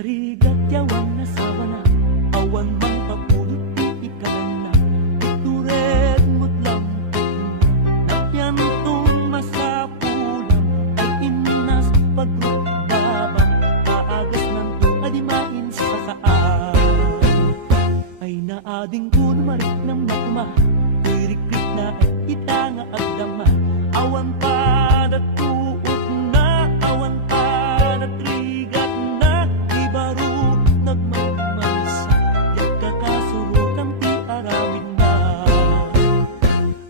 Narigat yawan na sawa na, awan mang papulot di ikalan na. Turet mo't lampot na, napyantong masapulang, ay inas pagrubabang, kaagas ng adimain sa saan. Ay naading kunmarik ng makma, kuyrikrik na ay ita nga agdama. Awan pa natuot na, awan pa natrigat na, di baro nagmamasa, yak kakasurukan ti arawin na.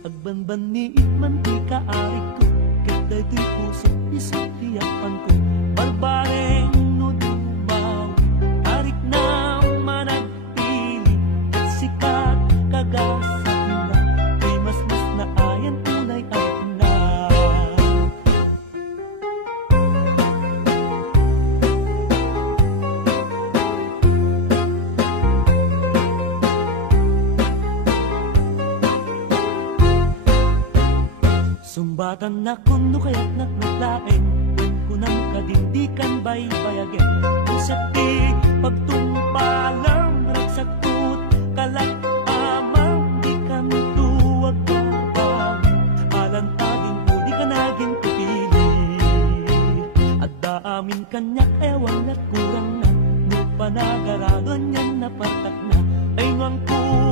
Agbanban ni itman ti kaarik ko, kita'y ti puso isot tiyapan ko. Barbareng no dumaw, arik na managpili, at sikat kagasat na, di mas na ayan tunay arik na. Sumbatan na kuno kaya't natnatlaeng, kunang kadindikan baybayagen. Usap ti pagtumpalang, ragsakot kalat amang, di kami tuwag kapag alantagin po di ka naging pipili. At daamin kanyak ewan at kurang na, no panagaragan yan napatak na, ay ngwang ko